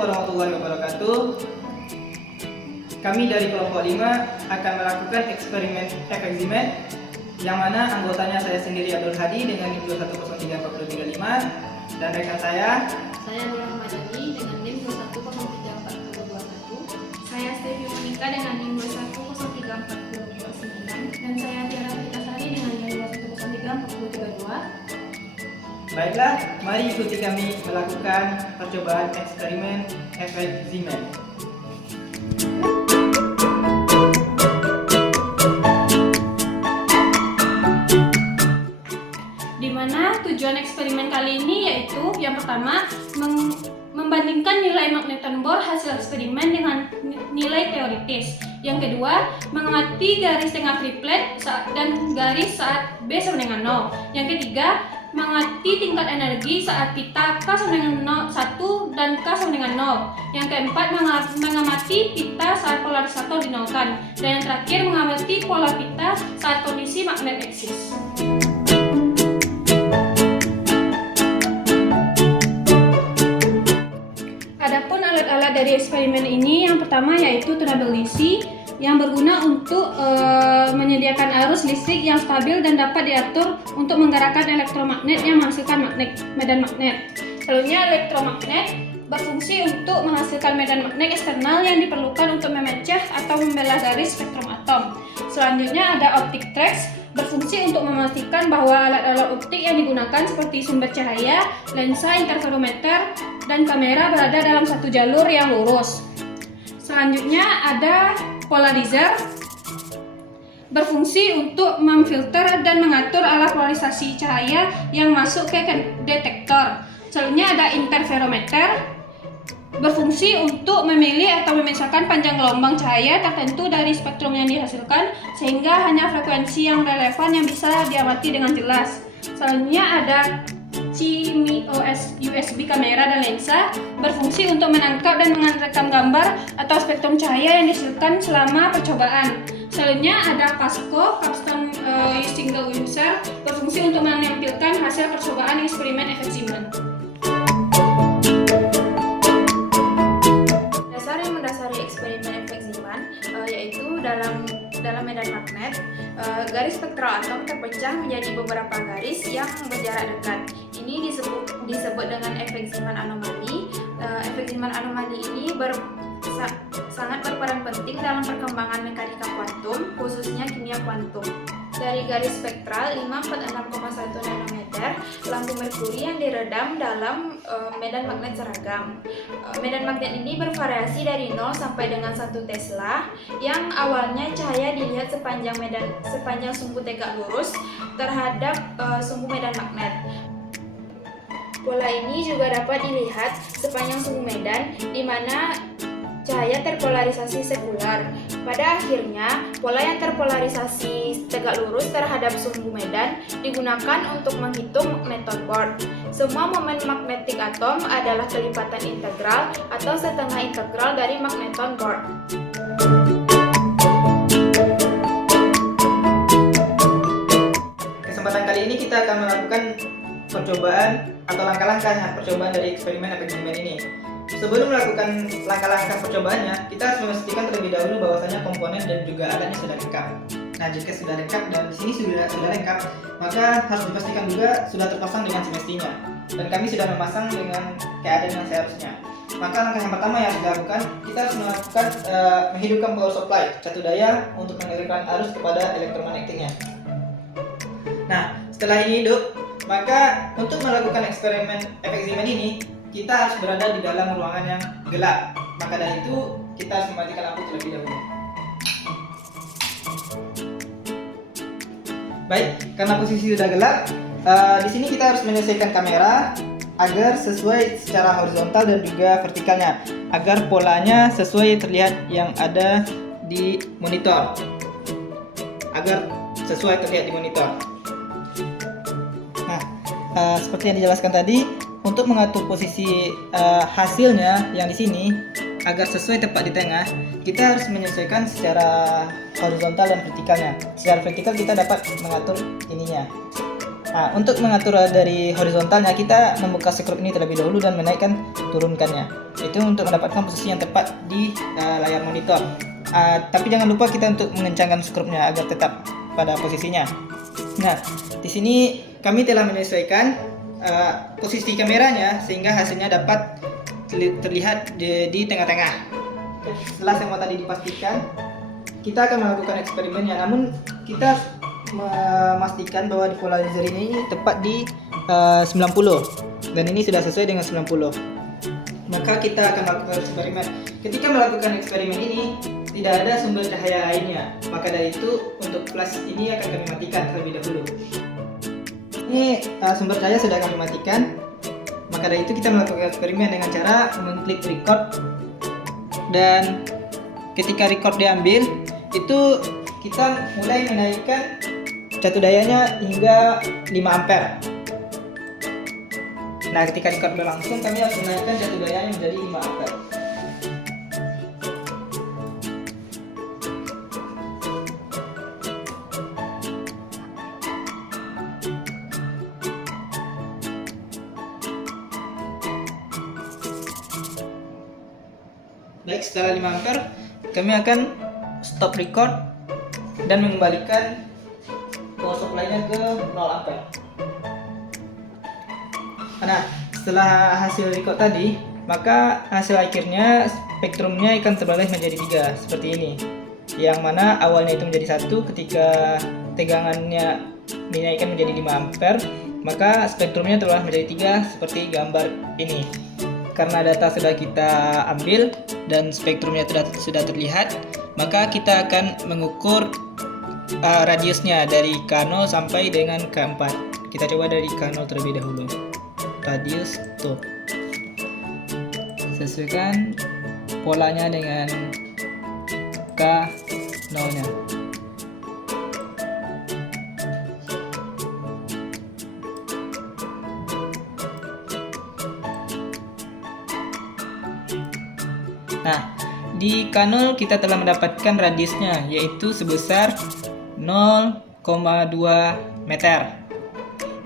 warahmatullahi wabarakatuh. Kami dari kelompok 5 akan melakukan eksperimen efek Zeeman yang mana anggotanya saya sendiri Abdul Hadi dengan NIM 2103435 dan rekan saya Nura Ahmadani dengan NIM 2103421. Saya Stevi Monika dengan NIM 2103429 dan saya Tiara Pitasari dengan NIM 2103432. Baiklah, mari ikuti kami melakukan percobaan eksperimen efek Zeeman. Di mana tujuan eksperimen kali ini yaitu yang pertama membandingkan nilai magneton Bohr hasil eksperimen dengan nilai teoritis. Yang kedua, mengamati garis tengah triplet dan garis saat B sama dengan 0. Yang ketiga, mengamati tingkat energi saat pita K sama dengan 1 dan K sama dengan 0. Yang keempat, mengamati pita saat polarisator dinolkan. Dan yang terakhir, mengamati pola pita saat kondisi magnet eksis. Adapun alat-alat dari eksperimen ini yang pertama yaitu tunable DC yang berguna untuk menyediakan arus listrik yang stabil dan dapat diatur untuk menggerakkan elektromagnet yang menghasilkan medan magnet. Selanjutnya elektromagnet berfungsi untuk menghasilkan medan magnet eksternal yang diperlukan untuk memecah atau membelah garis spektrum atom. Selanjutnya ada optic tracks berfungsi untuk memastikan bahwa alat-alat optik yang digunakan seperti sumber cahaya, lensa, interferometer, dan kamera berada dalam satu jalur yang lurus. Selanjutnya ada polarizer berfungsi untuk memfilter dan mengatur arah polarisasi cahaya yang masuk ke detektor. Selanjutnya ada interferometer berfungsi untuk memilih atau memisahkan panjang gelombang cahaya tertentu dari spektrum yang dihasilkan sehingga hanya frekuensi yang relevan yang bisa diamati dengan jelas. Selanjutnya ada CMOS USB kamera dan lensa berfungsi untuk menangkap dan merekam gambar atau spektrum cahaya yang dihasilkan selama percobaan. Selanjutnya ada CASCO (Capstone Single User) berfungsi untuk menampilkan hasil percobaan eksperimen efek Zeeman. Dasar yang mendasari eksperimen efek Zeeman yaitu dalam medan magnet, garis spektral atom terpecah menjadi beberapa garis yang berjarak dekat. Ini disebut dengan efek Zeeman anomali. Efek Zeeman anomali ini sangat berperan penting dalam perkembangan mekanika kuantum, khususnya kimia kuantum. Dari garis spektral 546,1 nanometer, lampu merkuri yang diredam dalam medan magnet seragam. Medan magnet ini bervariasi dari 0 sampai dengan 1 Tesla, yang awalnya cahaya dilihat sepanjang sumbu tegak lurus terhadap sumbu medan magnet. Pola ini juga dapat dilihat sepanjang sumbu medan, di mana cahaya terpolarisasi sekular. Pada akhirnya, pola yang terpolarisasi tegak lurus terhadap sumbu medan digunakan untuk menghitung magneton Bohr. Semua momen magnetik atom adalah kelipatan integral atau setengah integral dari magneton Bohr. Kesempatan kali ini kita akan melakukan percobaan atau langkah-langkah percobaan dari eksperimen efek Zeeman ini. Sebelum melakukan langkah-langkah percobaannya, kita harus memastikan terlebih dahulu bahwasanya komponen dan juga alatnya sudah lengkap. Nah, jika sudah lengkap dan di sini sudah lengkap, maka harus dipastikan juga sudah terpasang dengan semestinya. Dan kami sudah memasang dengan keadaan yang seharusnya. Maka langkah yang pertama yang harus dilakukan, kita harus melakukan menghidupkan power supply satu daya untuk mengalirkan arus kepada elektromagnetiknya. Nah, setelah ini hidup, maka untuk melakukan eksperimen efek Zeeman ini kita harus berada di dalam ruangan yang gelap. Maka dari itu kita harus mematikan lampu terlebih dahulu. Baik, karena posisi sudah gelap, di sini kita harus menyelesaikan kamera agar sesuai secara horizontal dan juga vertikalnya, agar polanya sesuai terlihat yang ada di monitor. Seperti yang dijelaskan tadi, untuk mengatur posisi hasilnya yang di sini agar sesuai tepat di tengah, kita harus menyesuaikan secara horizontal dan vertikalnya. Secara vertikal kita dapat mengatur ininya. Nah, untuk mengatur dari horizontalnya, kita membuka skrup ini terlebih dahulu dan menaikkan turunkannya. Itu untuk mendapatkan posisi yang tepat di layar monitor. Tapi jangan lupa kita untuk mengencangkan skrupnya agar tetap pada posisinya. Nah, di sini kami telah menyesuaikan posisi kameranya sehingga hasilnya dapat terlihat di tengah-tengah. Setelah semua tadi dipastikan, kita akan melakukan eksperimennya. Namun kita memastikan bahwa polarizer ini tepat di 90 dan ini sudah sesuai dengan 90. Maka kita akan melakukan eksperimen. Ketika melakukan eksperimen ini tidak ada sumber cahaya lainnya, maka dari itu untuk flash ini akan kami matikan terlebih dahulu. Ini sumber cahaya sudah kami matikan, maka dari itu kita melakukan eksperimen dengan cara mengklik record, dan ketika record diambil itu kita mulai menaikkan jatuh dayanya hingga 5 ampere. Nah, ketika record berlangsung kami harus menaikkan jatuh dayanya menjadi 5 ampere. Baik, setelah 5 ampere kami akan stop record dan mengembalikan power supply-nya ke 0 ampere. Nah, setelah hasil record tadi, maka hasil akhirnya spektrumnya akan terbalik menjadi 3 seperti ini. Yang mana awalnya itu menjadi 1, ketika tegangannya dinaikkan menjadi 5 ampere, maka spektrumnya telah menjadi 3 seperti gambar ini. Karena data sudah kita ambil dan spektrumnya sudah terlihat, maka kita akan mengukur radiusnya dari K0 sampai dengan K4. Kita coba dari K0 terlebih dahulu. Radius stop. Sesuaikan polanya dengan K0-nya. Nah, di K0 kita telah mendapatkan radiusnya, yaitu sebesar 0,2 meter.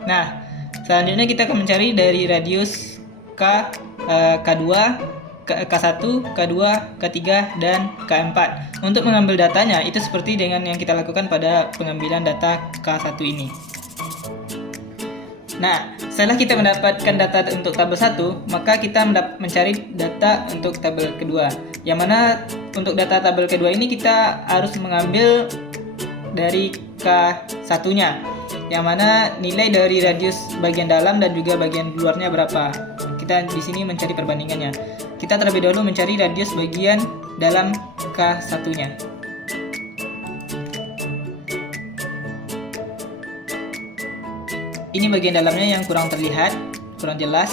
Nah, selanjutnya kita akan mencari dari radius K2, K1, K2, K3, dan K4. Untuk mengambil datanya, itu seperti dengan yang kita lakukan pada pengambilan data K1 ini. Nah, setelah kita mendapatkan data untuk tabel 1, maka kita mencari data untuk tabel kedua. Yang mana untuk data tabel kedua ini kita harus mengambil dari K1-nya. Yang mana nilai dari radius bagian dalam dan juga bagian luarnya berapa. Kita di sini mencari perbandingannya. Kita terlebih dahulu mencari radius bagian dalam K1-nya. Ini bagian dalamnya yang kurang terlihat, kurang jelas.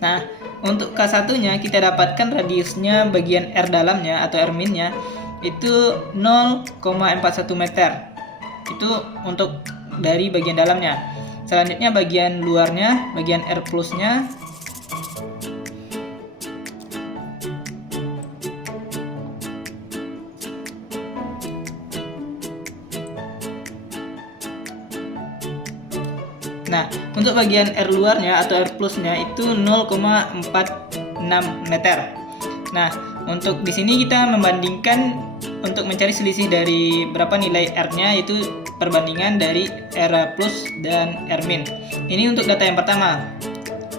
Nah, untuk K1-nya kita dapatkan radiusnya bagian R dalamnya atau R min-nya itu 0,41 meter. Itu untuk dari bagian dalamnya. Selanjutnya bagian luarnya, bagian R plusnya Nah, untuk bagian R luarnya atau R plusnya itu 0,46 meter. Nah, untuk di sini kita membandingkan untuk mencari selisih dari berapa nilai R-nya, yaitu perbandingan dari R plus dan R min. Ini untuk data yang pertama.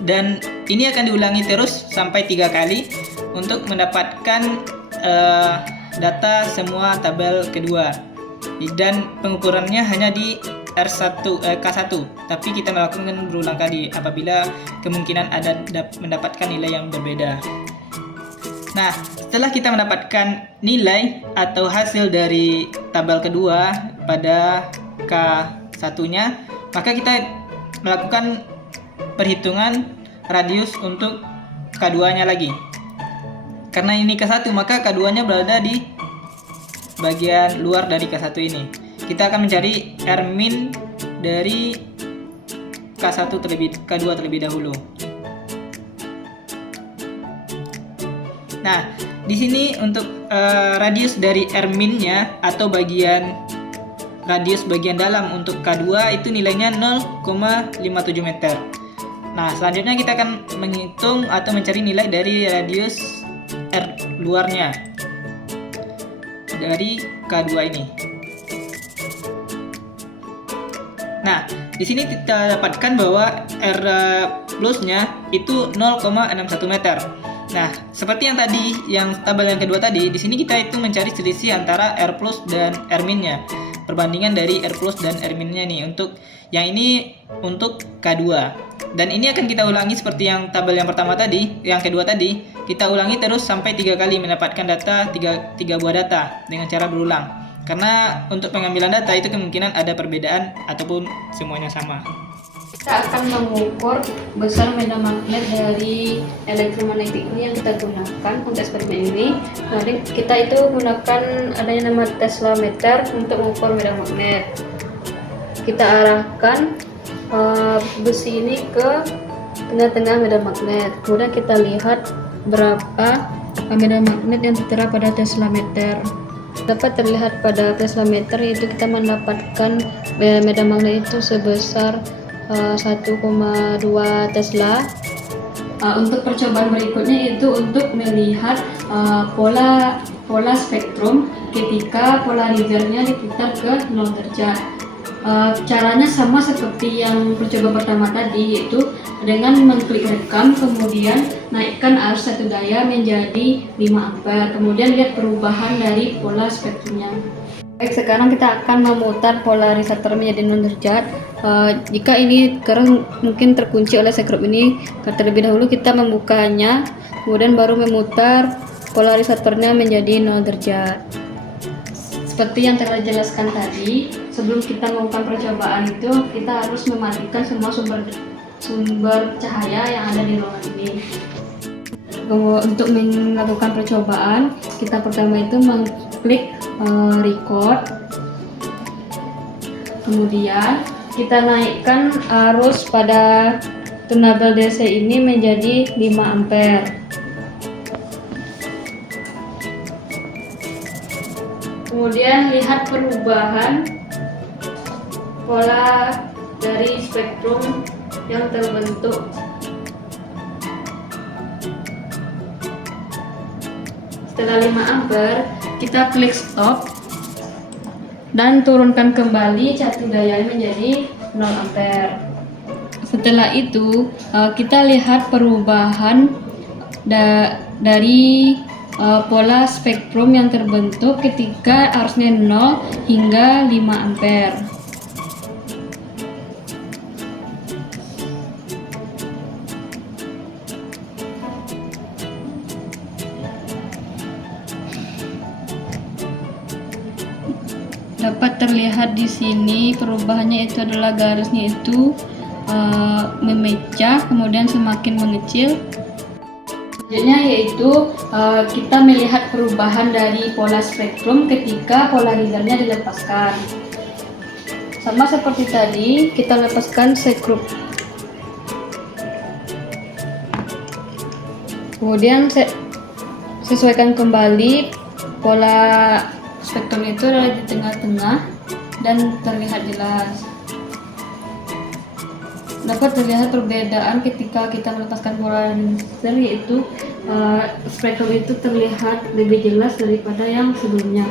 Dan ini akan diulangi terus sampai 3 kali untuk mendapatkan data semua tabel kedua. Dan pengukurannya hanya di K1, tapi kita melakukan berulang kali apabila kemungkinan ada mendapatkan nilai yang berbeda. Nah, setelah kita mendapatkan nilai atau hasil dari tabel kedua pada K1-nya, maka kita melakukan perhitungan radius untuk K2-nya lagi. Karena ini K1, maka K2-nya berada di bagian luar dari K1 ini. kita akan mencari R min dari K2 terlebih dahulu. Nah, di sini untuk radius dari R min-nya atau radius bagian dalam untuk K2 itu nilainya 0,57 meter. Nah, selanjutnya kita akan menghitung atau mencari nilai dari radius R luarnya dari K2 ini. Nah, di sini kita dapatkan bahwa R plusnya itu 0,61 meter. Nah, seperti yang tabel yang kedua tadi, di sini kita itu mencari selisih antara R plus dan R minnya. Perbandingan dari R plus dan R minnya nih untuk yang ini untuk K2. Dan ini akan kita ulangi seperti yang tabel yang pertama tadi, yang kedua tadi, kita ulangi terus sampai 3 kali mendapatkan data 3 buah data dengan cara berulang. Karena untuk pengambilan data itu kemungkinan ada perbedaan ataupun semuanya sama. Kita akan mengukur besar medan magnet dari elektromagnetik ini yang kita gunakan untuk eksperimen ini. Jadi kita itu gunakan adanya nama Tesla meter untuk mengukur medan magnet. Kita arahkan besi ini ke tengah-tengah medan magnet. Kemudian kita lihat berapa medan magnet yang tertera pada Tesla meter. Dapat terlihat pada Tesla meter yaitu kita mendapatkan medan magnet itu sebesar 1,2 Tesla. Untuk percobaan berikutnya itu untuk melihat pola spektrum ketika polarizernya diputar ke 0 derajat. Caranya sama seperti yang percobaan pertama tadi, yaitu dengan mengklik rekam, kemudian naikkan arus satu daya menjadi 5 ampere, kemudian lihat perubahan dari pola spektrumnya. Baik, sekarang kita akan memutar polarisator menjadi 0 derajat. Jika ini sekarang mungkin terkunci oleh sekrup ini, terlebih dahulu kita membukanya, kemudian baru memutar polarisatornya menjadi 0 derajat. Seperti yang telah dijelaskan tadi, sebelum kita melakukan percobaan itu kita harus mematikan semua sumber cahaya yang ada di ruangan ini. Untuk melakukan percobaan, kita pertama itu mengklik record, kemudian kita naikkan arus pada tunnel DC ini menjadi 5 ampere. Kemudian lihat perubahan pola dari spektrum yang terbentuk. Setelah 5 ampere, kita klik stop dan turunkan kembali catu daya menjadi 0 ampere. Setelah itu, kita lihat perubahan dari pola spektrum yang terbentuk ketika arusnya 0 hingga 5 ampere. Dapat terlihat di sini perubahannya itu adalah garisnya itu memecah kemudian semakin mengecil. Selanjutnya yaitu kita melihat perubahan dari pola spektrum ketika polarizernya dilepaskan. Sama seperti tadi, kita lepaskan sekrup. Kemudian sesuaikan kembali pola spektrum itu ada di tengah-tengah dan terlihat jelas. Dapat terlihat perbedaan ketika kita melepaskan polarizer, yaitu spektrum itu terlihat lebih jelas daripada yang sebelumnya.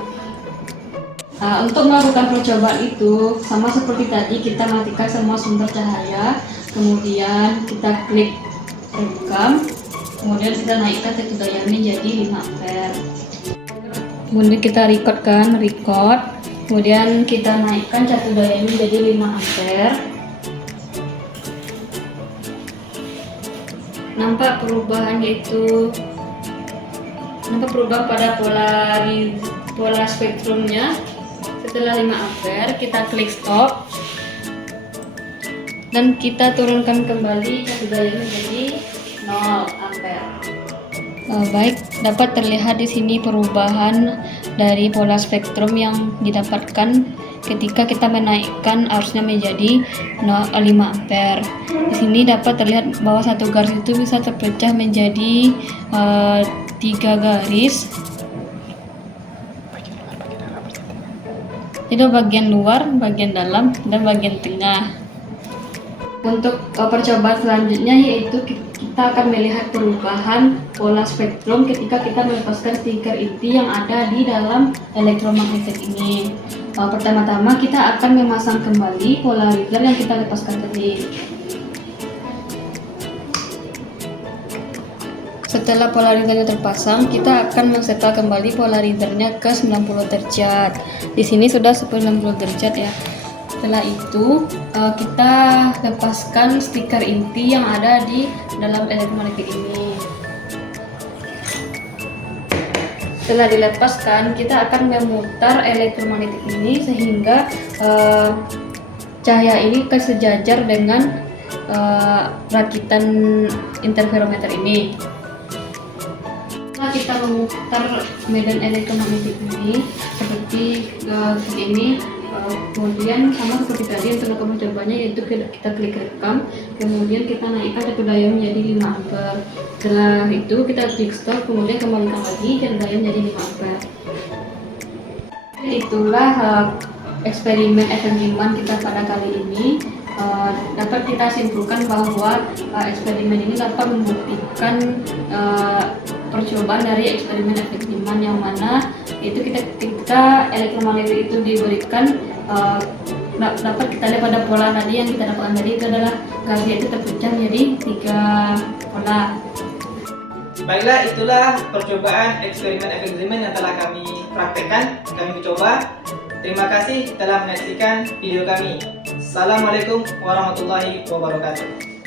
Untuk melakukan percobaan itu sama seperti tadi, kita matikan semua sumber cahaya, kemudian kita klik rekam, kemudian kita naikkan catu daya menjadi 5 ampere. Kemudian kita record, kemudian kita naikkan catu daya menjadi 5 ampere. Nampak perubahan pada pola spektrumnya. Setelah 5 ampere, kita klik stop dan kita turunkan kembali catu daya menjadi 0 ampere. Baik, dapat terlihat di sini perubahan dari pola spektrum yang didapatkan ketika kita menaikkan arusnya menjadi 5 ampere. Di sini dapat terlihat bahwa satu garis itu bisa terpecah menjadi 3 garis. Itu bagian luar, bagian dalam, dan bagian tengah. Untuk percobaan selanjutnya yaitu kita akan melihat perubahan pola spektrum ketika kita melepaskan stiker inti yang ada di dalam elektromagnetik ini. Pertama-tama kita akan memasang kembali polarizer yang kita lepaskan tadi. Setelah polarizernya terpasang, kita akan men-setel kembali polarizernya ke 90 derajat. Di sini sudah 90 derajat ya. Setelah itu kita lepaskan stiker inti yang ada di dalam elektromagnetik ini. Setelah dilepaskan, kita akan memutar elektromagnetik ini sehingga cahaya ini sejajar dengan rakitan interferometer ini. Setelah kita memutar medan elektromagnetik ini seperti ini, kemudian sama seperti tadi untuk melakukan percobaannya yaitu kita klik rekam, kemudian kita naikkan tegangan daya menjadi 5 ampere. Setelah itu kita klik stop, kemudian kembalikan lagi tegangan daya menjadi 5 ampere. Itulah eksperimen efek Zeeman kita pada kali ini. Dapat kita simpulkan bahwa eksperimen ini dapat membuktikan percobaan dari eksperimen efek Zeeman yang mana itu ketika elektromagnetik itu diberikan dapat kita lihat pada pola tadi yang kita dapatkan tadi itu adalah garisnya itu terpecah menjadi 3 pola. Baiklah, itulah percobaan eksperimen efek Zeeman yang telah kami praktekkan, kami coba. Terima kasih telah menyaksikan video kami. Assalamualaikum warahmatullahi wabarakatuh.